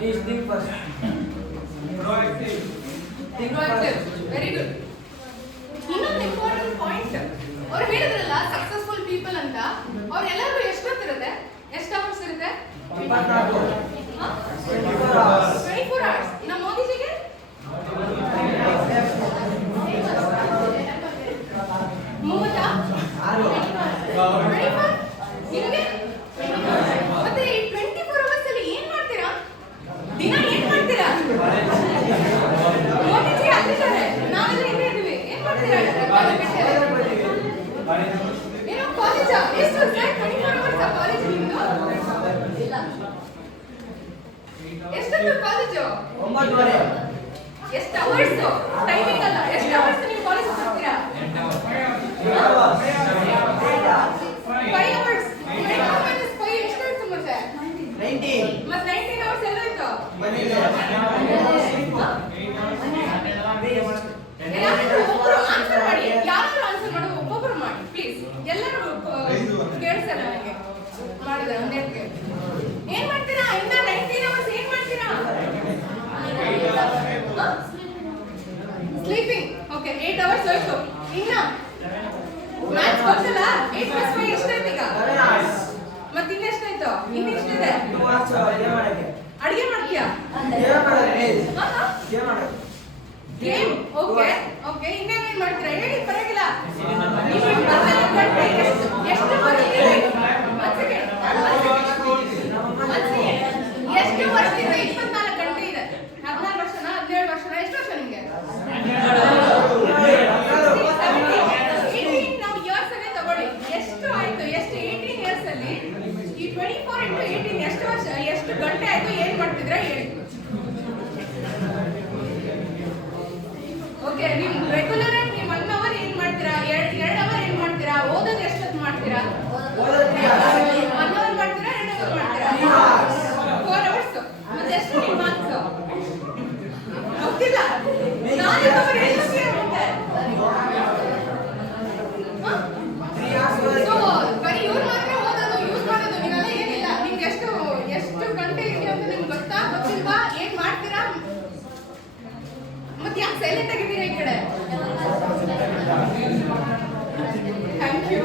Please think first. Proactive. Proactive. Very good. ಇನ್ನೊಂದು important point ಅವ್ರು ಹೇಳಿದ್ರಲ್ಲ ಸಕ್ಸಸ್ಫುಲ್ ಪೀಪಲ್ ಅಂತ ಅವ್ರೆಲ್ಲರಿಗೂ ಎಷ್ಟೊತ್ತಿರುತ್ತೆ ಎಷ್ಟು ಅವರ್ಸ್ ಇರುತ್ತೆ 24 24 ಅವರ್ಸ್ ನಮ್ಮ ಮೋದಿಜಿಗೆ ಮೂವತ್ತಾ 24 ನಿಮಗೆ ಮತ್ತೆ ಈ 24 ಅವರ್ಸ್ ಅಲ್ಲಿ ಏನ್ ಮಾಡ್ತೀರಾ ದಿನ ಏನ್ ಮಾಡ್ತೀರಾ ಮೋದಿಜಿ ಅಂತಿದ್ದಾರೆ ನಾವೆಲ್ಲ ಇಲ್ಲೇ ಇದ್ದೀವಿ ಏನ್ ಮಾಡ್ತೀರಾ ಏನೋ ಕಾಲೇಜ್ ಎಷ್ಟು ವರ್ಷ 24 ಅವರ್ಸ್ ಕಾಲೇಜ್ ನಿಮ್ದು ಇಲ್ಲ ಎಷ್ಟೊತ್ತು ಕಾಲೇಜು 9:30 ಎಷ್ಟು ಅವರ್ಸ್ ಟೈಮಿಂಗ್ ಅಲ್ಲ ಎಷ್ಟು ಅವರ್ಸ್ ನೀವು ಕಾಲೇಜ್ ಹೋಗ್ತೀರಾ 5 hours 5 ಎಷ್ಟು ಆಯ್ತು ಮತ್ತೆ 19 ಮತ್ತೆ 19 ಅವರ್ಸ್ ಎಲ್ಲ ಆಯ್ತು ಆನ್ಸರ್ ಮಾಡಿ ಯಾರು ಆನ್ಸರ್ ಮಾಡೋ ಒಬ್ಬೊಬ್ರು ಮಾಡಿ ಪ್ಲೀಸ್ ಎಲ್ಲರೂ ಕೇಳಿಸಲ್ಲ ನನಗೆ ಮಾಡಿದ್ರೆ ಒಂದೇ ಏನ್ ಮಾಡ್ತೀರಾ ಇನ್ನ 19 ಅವರ್ಸ್ ಏನ್ ಮಾಡ್ತೀರಾ ಸ್ಲೀಪಿಂಗ್ ಓಕೆ 8 ಅವರ್ಸ್ ಹೋಯ್ತು ಇನ್ನ ಮ್ಯಾಥ್ಸ್ ಗೊತ್ತಲ್ಲ 8 + 5 ಎಷ್ಟಾಯ್ತು ಈಗ ಮತ್ತೆ ಇನ್ನೆಷ್ಟಾಯ್ತು ಇನ್ನೆಷ್ಟಿದೆ ಅಡಿಗೆ ಮಾಡ್ತೀಯಾ ಗೇಮ್ ಓಕೆ ಓಕೆ ಇನ್ನೇನೇನ್ ಮಾಡ್ತೀರಾ ಹೇಳಿ ಪರವಾಗಿಲ್ಲ ನೀವು 24 ಗಂಟೆ ಎಷ್ಟು ಬರ್ತೀರಿ ಎಷ್ಟು ವರ್ಷ ಇದೆ 24 ಗಂಟೆ ಇದೆ 14 ವರ್ಷನ 17 ವರ್ಷನ ಎಷ್ಟು ವರ್ಷ ನಿಮಗೆ 18 ನಾವು ಇಯರ್ಸ್ ಅಲ್ಲೇ ತಗೊಳ್ಳಿ ಎಷ್ಟು ಆಯ್ತು ಎಷ್ಟು 18 ಇಯರ್ಸ್ ಅಲ್ಲಿ ಈ 24 into 18 ಎಷ್ಟು ವರ್ಷ ಎಷ್ಟು ಗಂಟೆ ಆಯ್ತು ಏನ್ ಮಾಡ್ತಿದ್ರಾ ಹೇಳಿ ಓಕೆ ನೀವು ರೆಗ್ಯುಲರ್ ಆಗಿ ನೀವು 1 ಅವರ್ ಏನ್ ಮಾಡ್ತೀರಾ 2 ಅವರ್ ಏನ್ ಮಾಡ್ತೀರಾ ಓದೋದು ಎಷ್ಟೊತ್ತು ಮಾಡ್ತೀರಾ 1 ಅವರ್ ಮಾಡ್ತೀರಾ 2 ಅವರ್ ಮಾಡ್ತೀರಾ 4 ಅವರ್ಸ್ ಮತ್ತೆ ಎಷ್ಟು ನಿಮ್ಮ ಮಾರ್ಕ್ಸ್ ಗೊತ್ತಿಲ್ಲ 4 ಅವರ್ ಹೇಳ್ತೀರಾ ಮತ್ತೆ ಸೊ ಬರೀ ಇವ್ರು ಮಾತ್ರ ಓದೋದು ಯೂಸ್ ಮಾಡೋದು ನೀವೆಲ್ಲ ಏನಿಲ್ಲ ನಿಮ್ಗೆ ಎಷ್ಟು ಗಂಟೆ ಇದೆಯಾ ಅಂತ ನಿಮ್ಗೆ ಗೊತ್ತಿಲ್ವಾ ಏನ್ ಮಾಡ್ತೀರಾ ಮತ್ತೆ ಯಾಕೆ ಸೈಲೆಂಟ್ ಆಗಿದ್ದೀರಾ ಈ ಕಡೆ ಥ್ಯಾಂಕ್ ಯು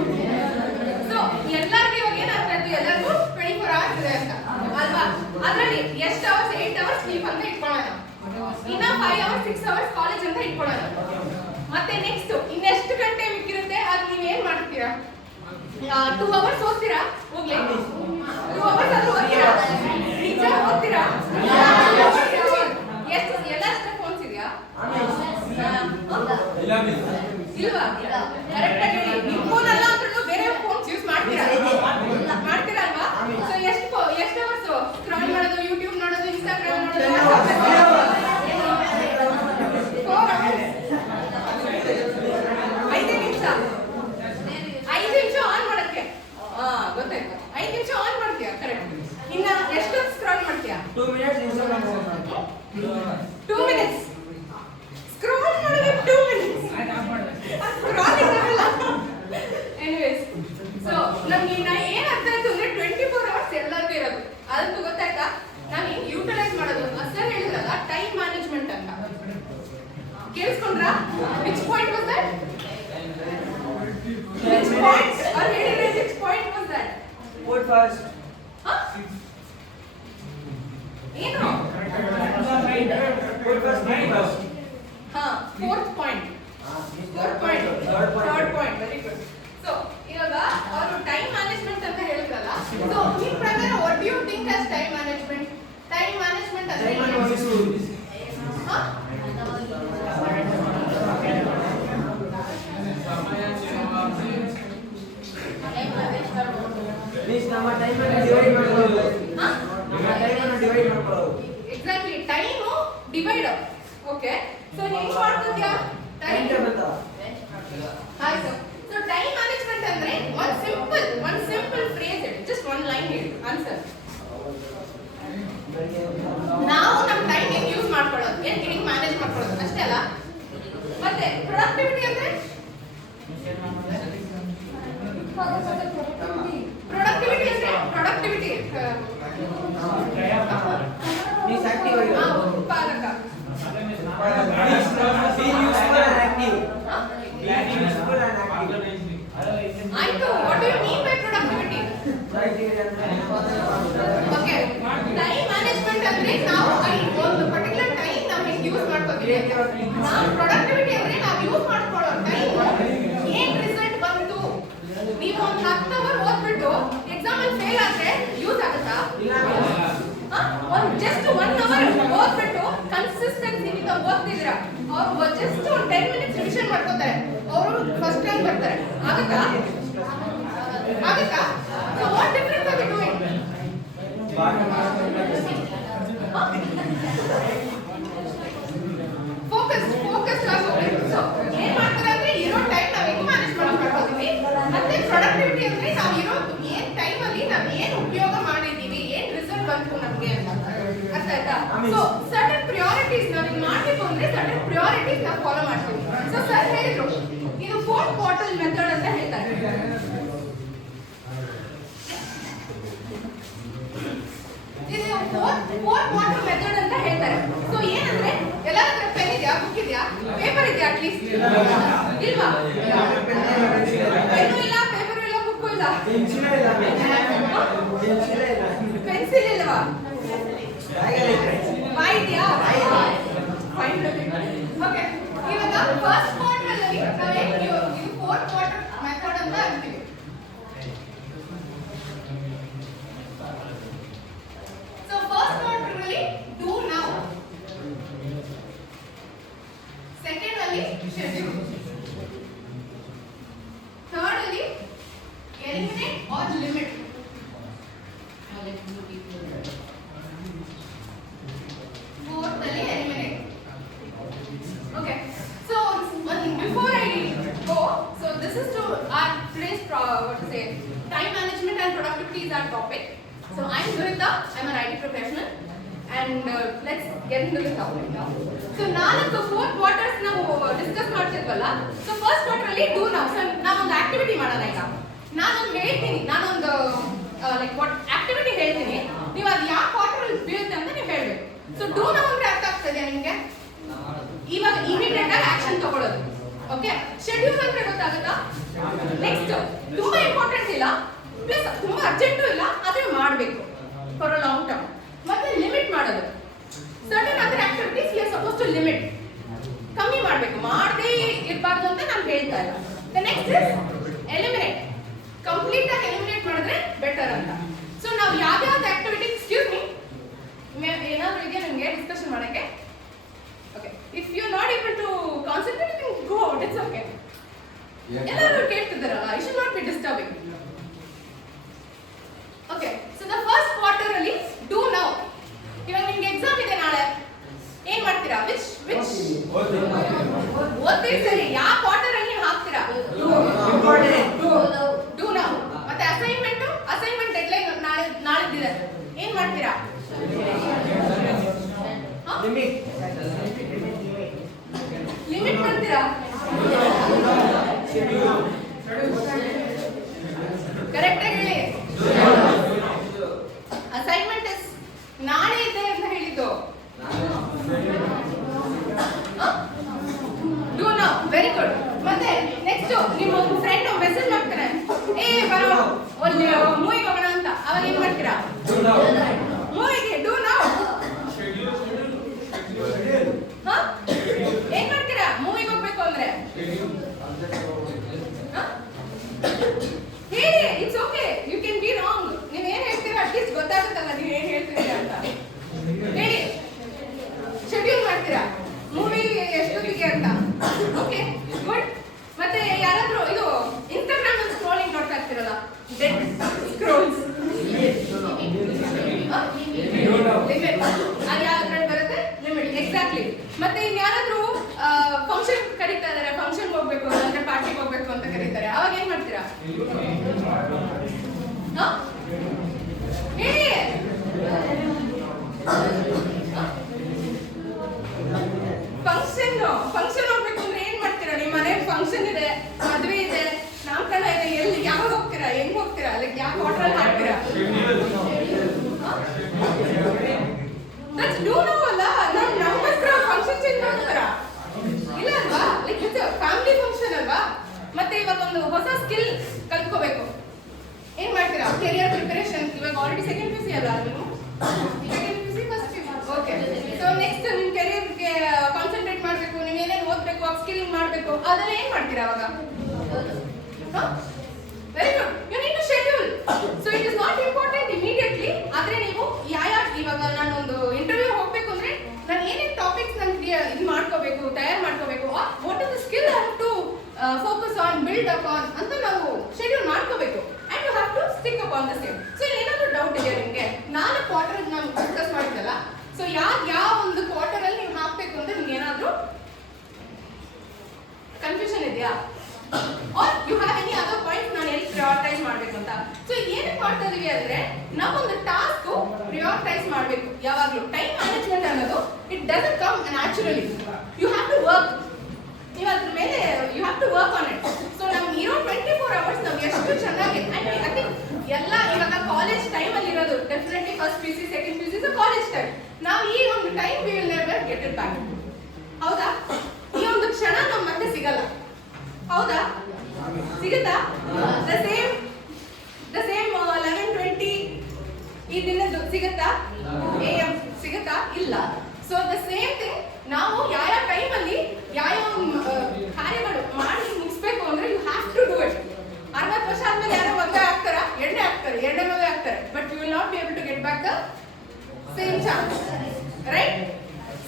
ಸೊ ಎಲ್ಲರಿಗೂ ಇವಾಗ ಏನಾಗ್ತಾ ಇತ್ತು ಎಲ್ಲರಿಗೂ 24 ಅವರ್ಸ್ ಇದೆ ಅಂತ ಅಲ್ವಾ ಅದರಲ್ಲಿ ಎಷ್ಟು ಅವರ್ಸ್ 8 ಅವರ್ಸ್ ಸ್ಲೀಪ್ ಅಂತ ಇಟ್ಕೊಳ್ಳೋಣ ಇನ್ನ 5 ಅವರ್ಸ್ 6 ಅವರ್ಸ್ ಕಾಲೇಜ್ ಅಂತ ಇಟ್ಕೊಳ್ಳೋಣ ಮತ್ತೆ ನೆಕ್ಸ್ಟ್ ಇನ್ನೆಷ್ಟು ಗಂಟೆ ಮಿಕ್ಕಿರುತ್ತೆ ಅದು ನೀವು ಏನ್ ಮಾಡ್ತೀರಾ 2 ಅವರ್ಸ್ ಓದ್ತೀರಾ ಹೋಗ್ಲಿ 2 ಅವರ್ಸ್ ಆದ್ರೂ ಓದ್ತೀರಾ ನಿಜ ಓದ್ತೀರಾ ಎಷ್ಟು ಎಲ್ಲರ ಹತ್ರ ಫೋನ್ಸ್ ಇದೆಯಾ ಇಲ್ವಾ ಕರೆಕ್ಟ್ ಆಗಿ ಹೇಳಿ ನಿಮ್ಮ ಫೋನ್ ಅಲ್ಲ ಅಂದ್ರೂ ಬೇರೆ ಫೋನ್ಸ್ ಯೂಸ್ ಮಾಡ್ತೀರಾ ಮಾಡ್ತೀರಾ ಅಲ್ವಾ ಸೊ ಎಷ್ಟು ಅವರ್ಸ್ ಸ್ಕ್ರಾಲ್ ಮಾಡೋದು ಯೂಟ್ಯೂಬ್ ನೋಡೋದು ಇನ್ಸ್ಟಾಗ್ರಾಮ್ ನೋಡೋದು 4 ಅವರ್ಸ್ 5 ನಿಮಿಷ ಆನ್ ಮಾಡಕ್ಕೆ ಗೊತ್ತಾಯ್ತು 5 ನಿಮಿಷ ಆನ್ ಮಾಡ್ತೀಯಾ ಕರೆಕ್ಟ್ ಇನ್ನ ಎಷ್ಟು ಸ್ಕ್ರಾಲ್ ಮಾಡ್ತೀಯಾ 2 minutes Instagram 2 minutes ಸ್ಕ್ರಾಲ್ ಮಾಡೋದು 2 minutes ಸ್ಕ್ರಾಲಿಂಗ್ ಆಗಲ್ಲ ಎನಿವೇಸ್ ಸೊ ನಮಗೆ ಏನ್ ಅರ್ಥ ಆಯ್ತು ಅಂದ್ರೆ 24 ಅವರ್ಸ್ ಎಲ್ಲರಿಗೂ ಇರೋದು ಅದಂತೂ ಗೊತ್ತಾಯ್ತಾ ನಾನು ಹೆಂಗ್ ಯೂಟಿಲೈಸ್ ಮಾಡೋದು ಸರ್ ಹೇಳಿದ್ರಲ್ಲ ಟೈಮ್ ಮ್ಯಾನೇಜ್ಮೆಂಟ್ ಅಂತ ಕೇಳಿಸ್ಕೊಂಡ್ರಾ which point was that which point or ಹೇಳಿದ್ರೆ which point was that Put first. ಏನು Put first. ಹಾ fourth point third point very good so ಇವಾಗ ಅವರು ಟೈಮ್ ಮ್ಯಾನೇಜ್ಮೆಂಟ್ ಅಂತ ಹೇಳಿದ್ರಲ್ಲ ಸೊ ನಿಮ್ಮ ಪ್ರಕಾರ what do you think as time management ಅಂದ್ರೆ ಹಾ Please ನಮ್ಮ ಟೈಮ್ ಅನ್ನು ಡಿವೈಡ್ ಮಾಡ್ಕೊಳ್ಳೋದು ನಮ್ಮ ಟೈಮ್ ಅನ್ನು ಡಿವೈಡ್ ಮಾಡ್ಕೊಳ್ಳೋದು exactly time divide okay so ನೀವು ಮಾಡ್ತೀಯಾ ಟೈಮ್ ಟೇಬಲ್ ಆಯ್ತು ಸೊ ಟೈಮ್ ಮ್ಯಾನೇಜ್ಮೆಂಟ್ ಅಂದ್ರೆ one simple phrase ಹೇಳಿ ಜಸ್ಟ್ one line ಹೇಳಿ ಆನ್ಸರ್ ನಾವು ನಮ್ಮ ಟೈಮ್ ಹೆಂಗ್ ಯೂಸ್ ಮಾಡ್ಕೊಳ್ಳೋದು ಹೆಂಗ್ ಮ್ಯಾನೇಜ್ ಮಾಡ್ಕೊಳ್ಳೋದು ಅಷ್ಟೇ ಅಲ್ಲ ಮತ್ತೆ ಪ್ರೊಡಕ್ಟಿವಿಟಿ ಅಂದ್ರೆ ಪ್ರೊಡಕ್ಟಿವಿಟಿ ಅಂದ್ರೆ ನೀ ಉತ್ಪಾದಕ. ಆಯ್ತು, what do you mean by productivity? Okay, time management ಅಂದ್ರೆ ನಾವು ಒಂದು ಪರ್ಟಿಕ್ಯುಲರ್ ಟೈಮ್ ನಾವು ಹೇಗೆ ಯೂಸ್ ಮಾಡ್ಕೋತೀವಿ. ನಾವು ಪ್ರೊಡಕ್ಟಿವಿಟಿ ಅಂದ್ರೆ ನಾವು ಯೂಸ್ ಮಾಡ್ಕೊಳ್ಳೋ ಟೈಮ್ ಏನ್ ರಿಸಲ್ಟ್ ಬಂತು. ನೀವು ಒಂದು 10 ಅವರ್ ಓದ್ಬಿಟ್ಟು ಎಕ್ಸಾಮ್ ಅಲ್ಲಿ ಫೇಲ್ ಆದ್ರೆ ಯೂಸ್ ಆಗುತ್ತಾ? ಒಂದು ಜಸ್ಟ್ 1 ಅವರ್ ಓದ್ಬಿಟ್ಟು ಕನ್ಸಿಸ್ಟೆನ್ಸಿ ಇಂದ ಓದ್ತಿದ್ರ ಅವರು ಜಸ್ಟ್ 10 ಮಿನಿಟ್ಸ್ ರಿವಿಷನ್ ಮಾಡ್ಕೋತಾರೆ, ಅವರು ಫಸ್ಟ್ ಟೈಮ್ ಬರ್ತಾರೆ. ಆಗುತ್ತಾ? So what difference are we doing? Focus ಆಗೋದು. ಸೊ ಏನ್ ಮಾಡ್ತಾರೆ ಅಂದ್ರೆ ಇರೋ ಟೈಮ್ ನಾವು ಹೆಂಗ್ ಮ್ಯಾನೇಜ್ ಮಾಡ್ಕೊಳ್ತೀವಿ. ಮತ್ತೆ ಪ್ರೊಡಕ್ಟಿವಿಟಿ ಅಂದ್ರೆ ನಾವು ಇರೋ ಏನ್ ಟೈಮ್ ಅಲ್ಲಿ ನಾವು ಏನ್ ಉಪಯೋಗ ಮಾಡಿದೀವಿ, ಏನ್ ರಿಸಲ್ಟ್ ಬಂತು ನಮ್ಗೆ ಅಂತ. ಅರ್ಥ ಆಯ್ತಾ? ಸೊ ಸರ್ಟನ್ ಪ್ರಿಯಾರಿಟೀಸ್ ನಾವು ಹಿಂಗ್ ಮಾಡ್ಬೇಕು ಅಂದ್ರೆ ಸರ್ಟನ್ ಪ್ರಿಯಾರಿಟೀಸ್ ನಾವು ಫಾಲೋ ಮಾಡ್ತೀವಿ. ಸೊ ಸರ್ ಹೇಳಿದ್ರು ಇದು 4 ಕ್ವಾರ್ಟರ್ ಮೆಥಡ್ ಅಂತ ಹೇಳ್ತಾರೆ. ಇದು 4 ಕ್ವಾರ್ಟರ್ ಮೆಥಡ್ ಅಂತ ಹೇಳ್ತಾರೆ. ಸೊ ಏನಂದ್ರೆ ಎಲ್ಲರ ಹತ್ರ ಪೆನ್ ಇದೆಯಾ, ಬುಕ್ ಇದೆಯಾ, ಪೇಪರ್ ಇದೆಯಾ? ಅಟ್ಲೀಸ್ಟ್ ಇಲ್ವಾ? ಪೆನ್ನು ಇಲ್ಲ, ಪೇಪರ್ ಇಲ್ಲ, ಬುಕ್ ಇಲ್ಲ, ಪೆನ್ಸಿಲ್ ಇಲ್ವಾ? ಬಾಯ್ ಇದೆಯಾ? ಓಕೆ, ಇವಾಗ ಫಸ್ಟ್ ಕ್ವಾರ್ಟರ್ ಅಲ್ಲಿ ನಾವು ಇದು 4 ಕ್ವಾರ್ಟರ್ ಮೆಥಡ್ ಅಂತ ಅಂತೀವಿ. ಸೊ ಫಸ್ಟ್ ಕ್ವಾರ್ಟರ್ ಅಲ್ಲಿ ಡೂ ನೌ, ಸೆಕೆಂಡ್ ಅಲ್ಲಿ ಶೆಡ್ಯೂಲ್, ಥರ್ಡ್ ಅಲ್ಲಿ ಎಲಿಮಿನೇಟ್ ಆರ್ ಲಿಮಿಟ್, fourth ಅಲ್ಲಿ eliminate. Okay, so before I go, so this is to our today's what to say, time management and productivity is our topic. So I'm Durita, I'm an IT professional, and let's get into the topic now. So ನಾಲ್ಕು 4 quarters ನಾವು discuss ಮಾಡ್ತಿದ್ವಲ್ಲ. So first quarter ಅಲ್ಲಿ do now. So ನಾನು ಒಂದು activity ಮಾಡೋಣ. ಈಗ ನಾನೊಂದು ಹೇಳ್ತೀನಿ, ನಾನೊಂದು ಲೈಕ್ ವಾಟ್ ಆಕ್ಟಿವಿಟಿ ಹೇಳ್ತೀನಿ, ನೀವು ಅದು ಯಾವ ಕ್ವಾರ್ಟರ್ ಅಲ್ಲಿ ಬೀಳುತ್ತೆ ಅಂತ ನೀವು ಹೇಳ್ಬೇಕು. ಸೊ ಡೂ ನೌ ಅಂದ್ರೆ ಅರ್ಥ ಆಗ್ತದೆ ನಿಮಗೆ? ಇವಾಗ ಇಮಿಡಿಯೇಟ್ ಆಗಿ ಆಕ್ಷನ್ ತಗೊಳ್ಳೋದು. ಓಕೆ, ಶೆಡ್ಯೂಲ್ ಅಂದ್ರೆ ಗೊತ್ತಾಗುತ್ತಾ? ನೆಕ್ಸ್ಟ್ ತುಂಬಾ ಇಂಪಾರ್ಟೆಂಟ್ ಇಲ್ಲ, ಪ್ಲಸ್ ತುಂಬಾ ಅರ್ಜೆಂಟು ಇಲ್ಲ, ಆದ್ರೆ ಮಾಡಬೇಕು ಫಾರ್ ಅ ಲಾಂಗ್ ಟರ್ಮ್. ಮತ್ತೆ ಲಿಮಿಟ್ ಮಾಡೋದು. Certain other activities we are suppose to limit, ಕಮ್ಮಿ ಮಾಡಬೇಕು, ಮಾಡದೇ ಇರಬಾರ್ದು ಅಂತ ನಾನು ಹೇಳ್ತಾ ಇಲ್ಲ. The next is eliminate, complete ಆಗಿ ಎಲಿಮಿನೇಟ್ ಮಾಡಿದ್ರೆ ಬೆಟರ್ ಅಂತ. ಸೊ ನಾವು ಯಾವ್ಯಾವ್ದು ಆಕ್ಟಿವಿಟಿ, ಎಕ್ಸ್ಕ್ಯೂಸ್ ಮೀ, ಏನಾದರೂ ಇದೆಯಾ ನಿಮಗೆ ಡಿಸ್ಕಷನ್ ಮಾಡೋಕ್ಕೆ? Okay, if you not able to concentrate you can go out, it's okay. ಎಲ್ಲರೂ ಕೇಳ್ತಿದ್ದಾರಲ್ಲ, I should not be disturbing. Okay, so the first quarter ಅಲ್ಲಿ ಡೂ ನೌ. ಇವಾಗ ನಿಮ್ಗೆ ಎಕ್ಸಾಮ್ ಇದೆ ನಾಳೆ, ಏನ್ ಮಾಡ್ತೀರಾ? ವಿಚ್ ಓದ್ತೀರಿ ಸರಿ, ಯಾವ ಕ್ವಾರ್ಟರ್ ಅಲ್ಲಿ ಹಾಕ್ತೀರಾ? Do now. ಮತ್ತೆ ಅಸೈನ್ಮೆಂಟ್ ಡೆಡ್ಲೈನ್ ನಾಳಿದ್ದಿದೆ, ಏನ್ ಮಾಡ್ತೀರಾ? ಲಿಮಿಟ್ ಮಾಡ್ತೀರಾ? ಕರೆಕ್ಟ್ ಆಗಿ ಹೇಳಿ. ಅಸೈನ್ಮೆಂಟ್ ನಾಳೆ ಇದೆ ಅಂತ ಹೇಳಿದ್ದು. Do now, very good. ಮತ್ತೆ ನೆಕ್ಸ್ಟ್ ನಿಮ್ಮ ಫ್ರೆಂಡ್ ಮೆಸೇಜ್ ಮಾಡ್ತಾರೆ, ಏ ಬರೋ ಒಂದು ಮೂವಿಗೆ ಹೋಗೋಣ ಅಂತ, ಅವಾಗ ಏನ್ ಮಾಡ್ತೀರಾ? ಮೂವಿಗೆ ಡೂ ನೌ. ಏನ್ ಮಾಡ್ತೀರಾ ಮೂವಿಗೆ ಹೋಗ್ಬೇಕು ಅಂದ್ರೆ? ಹೇಳಿ, it's okay, you can be wrong. ನೀವು ಏನ್ ಹೇಳ್ತೀರಾ ಅಟ್ಲೀಸ್ಟ್ ಗೊತ್ತಾಗುತ್ತಲ್ಲ ನೀವು ಏನ್ ಹೇಳ್ತಿದ್ದೀರಾ ಅಂತ. ಹೇಳಿ, ಶೆಡ್ಯೂಲ್ ಮಾಡ್ತೀರಾ ಮೂವಿ ಎಷ್ಟೊತ್ತಿಗೆ ಅಂತ? Okay, good. ಮತ್ತೆ ಯಾರಾದ್ರೂ ಇದು ಇನ್ಸ್ಟಾಗ್ರಾಮ್ ಅಲ್ಲಿ ಸ್ಕ್ರೋಲಿಂಗ್ ನೋಡ್ತಾ ಇರ್ತೀರಲ್ಲ, ಡೆಡ್ ಸ್ಕ್ರೋಲ್ಸ್, ಅದು ಯಾವ್ದ್ರಲ್ಲಿ ಬರುತ್ತೆ? Limit, exactly. ಮತ್ತೆ ಇನ್ಯಾರಾದ್ರೂ ಫಂಕ್ಷನ್ ಕರೀತಾ ಇದಾರೆ, ಫಂಕ್ಷನ್ ಹೋಗ್ಬೇಕು ಅಂದ್ರೆ ಪಾರ್ಟಿಗೆ ಹೋಗ್ಬೇಕು ಅಂತ ಕರೀತಾರೆ, ಅವಾಗ ಏನ್ ಮಾಡ್ತೀರಾ? ಹೇಳಿ. ಫಂಕ್ಷನ್ ಹೋಗ್ಬೇಕು ಅಂದ್ರೆ ಏನ್ ಮಾಡ್ತೀರಾ? ನಿಮ್ಮ ಮನೇಲಿ ಫಂಕ್ಷನ್ ಇದೆ, ಮದುವೆ ಇದೆ, ನಾಮಕರಣ ಇದೆ, ಎಲ್ಲಿ ಯಾವಾಗ ಹೋಗ್ತೀರಾ, ಹೆಂಗ್ ಹೋಗ್ತೀರಾ, ಲೈಕ್ ಯಾವ ಕ್ವಾರ್ಟರ್ ಹಾಕ್ತೀರಾ? That's do now. ಮಾಡ್ಕೋಬೇಕು. ಏನ್ ಮಾಡ್ತೀರಾ? Career preparation. ಇವಾಗ ಆಲ್ರೆಡಿ ಸೆಕೆಂಡ್ ಪಿ ಸಿ ಅಲ್ಲ ನೀವು? Second P C first P C. Okay. So next ನಿಮ್ಮ ಕೆರಿಯರ್ಗೆ ಕಾನ್ಸಂಟ್ರೇಟ್ ಮಾಡಬೇಕು. ನೀವು ಏನೇನು ಓದಬೇಕು, ಅಪ್ ಸ್ಕಿಲಿಂಗ್ ಮಾಡಬೇಕು, ಅದನ್ನ ಏನ್ ಮಾಡ್ತೀರಾ ಅವಾಗ? Very good. You need to schedule. So it is not important immediately. ಆದ್ರೆ ನೀವು ಇವಾಗ ನಾನೊಂದು ಇಂಟರ್ವ್ಯೂ ಹೋಗ್ಬೇಕು ಅಂದ್ರೆ ನಾನು ಏನೇನು ಟಾಪಿಕ್ಸ್ ನಾನು ಇದು ಮಾಡ್ಕೋಬೇಕು, ತಯಾರು ಮಾಡ್ಕೋಬೇಕು, what is the skill I have to focus on, build up on ಅಂತ ನಾವು ಶೆಡ್ಯೂಲ್ ಮಾಡ್ಕೋಬೇಕು. And you have to stick up on the same. So ಏನಾದರೂ ಡೌಟ್ ಇದೆಯಾ ನಿಮಗೆ? 4 ಕ್ವಾರ್ಟರ್ ನಾನು ಡಿಸ್ಕಸ್ ಮಾಡಿದ್ದಲ್ಲ. ಸೊ ಯಾವ ಒಂದು ಕ್ವಾರ್ಟರ್ ಅಲ್ಲಿ ನೀವು ಹಾಕಬೇಕು ಅಂತ ನಿಮ್ಗೆ ಏನಾದರೂ ಕನ್ಫ್ಯೂಷನ್ ಇದೆಯಾ? Are you have any other point ನಾನು ಎಲ್ಲಿ ಪ್ರಿಯಾರಿಟೈಸ್ ಮಾಡಬೇಕು ಅಂತ? ಸೊ ಏನೇನು ಮಾಡ್ತಾ ಇದೀವಿ ಅಂದ್ರೆ ನಾವೊಂದು ಟಾಸ್ಕ್ ಪ್ರಿಯಾರಿಟೈಸ್ ಮಾಡಬೇಕು. ಯಾವಾಗಲೂ ಟೈಮ್ ಮ್ಯಾನೇಜ್ಮೆಂಟ್ ಅನ್ನೋದು it doesn't come naturally. You have to work. ನೀವು ಅದ್ರ ಮೇಲೆ you have to work on it. So ನಮ್ಗೆ ಇರೋ 24 hours ನಾವು ಎಷ್ಟು ಚೆನ್ನಾಗಿ ಐ ಥಿಂಕ್ ಎಲ್ಲ ಇವಾಗ ಕಾಲೇಜ್ ಟೈಮಲ್ಲಿ ಇರೋದು definitely first P C second P C college time. ನಾವು ಈ ಒಂದು time we will never get it back. ಹೌದಾ? ಈ ಒಂದು ಕ್ಷಣ ನಮ್ಗೆ ಮತ್ತೆ ಸಿಗಲ್ಲ. ಹೌದಾ? ಸಿಗುತ್ತಾ? ದ ಸೇಮ್ 11:20 ಈ ದಿನದ್ದು ಸಿಗುತ್ತಾ? AM ಸಿಗುತ್ತಾ? ಇಲ್ಲ. ಸೊ ದ ಸೇಮ್ ಥಿಂಗ್ ನಾವು ಯಾವ ಟೈಮಲ್ಲಿ ಯಾವ ಕಾರ್ಯಗಳು ಮಾಡಿ ಮುಗಿಸ್ಬೇಕು ಅಂದ್ರೆ you have to do it. 60 ವರ್ಷ ಆದ್ಮೇಲೆ ಯಾರೋ ಮದುವೆ ಆಗ್ತಾರಾ? ಎರಡನೇ ಮದುವೆ ಆಗ್ತಾರೆ. But you will not be able to get back the same chance, right?